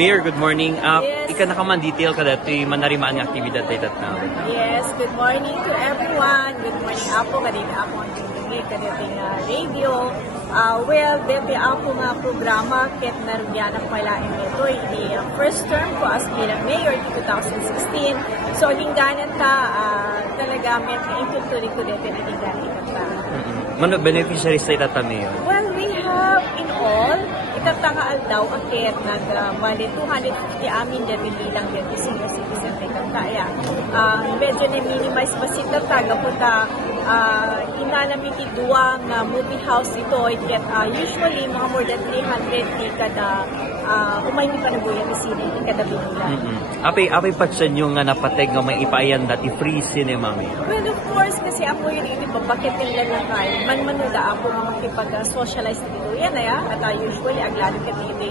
Mayor, good morning. Yes. Ika nakaman detail ka dito yung manarimaan ng aktibidad tayo na. Yes, good morning to everyone. Good morning ako, kanina ako ang tindingi, kadating radio. Well, dito ako nga programa, ket narugyan ang palain nito. Hindi first term ko as bilang mayor in 2016. So, lingganan ka, talaga may intutuloy ko dito na lingganan ka. Mano beneficiaries tayo Mayor? Well, we have in all, itatanga daw akit bali 250 amin dyan bilang dito senior citizen tayo kaya. Medyo na-minimize pa si Tataga punta inanamiti duwang movie house ito. Usually, mga more than 300 kada umaymi pa na buyan ni sine kada binila. Apay patsan yung napateg nga may ipaayan dati free cinema Mayor? Well, of course, kasi ako yun bakit nila lang kayo. Man-manuda ako makipag-socialize dito yan at usually, aglalo ka dito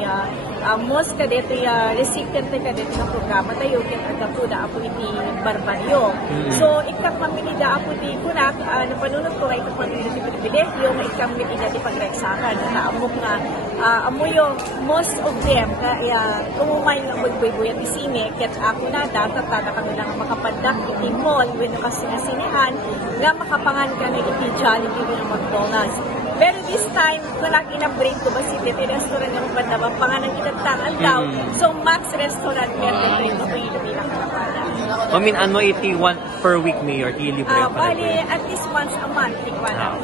most ka dito recipient ka dito ng programa tayo kaya agapuna ako iti barbaryo. So, ikakmaminida ako di kunak napanunod ko ay kapaminida ti pribilegyo na ikakmaminida di pagreksakan na amok nga amo yung most of them kaya kumumay nga magbayboy at isine kaya ako na datatata kami lang makapadak iti mall when nakasinihan nga makapangan ka na iti Jollibee ng McDonald's. Pero this time, kung ina-break ko ba si Tete Restaurant ng Bandabang, panganang kinagtangan daw. So, Max Restaurant, meron break ko yung bilang kapala. Ano iti one per week Mayor? Iti libre Bali, at least once a month, ikaw na.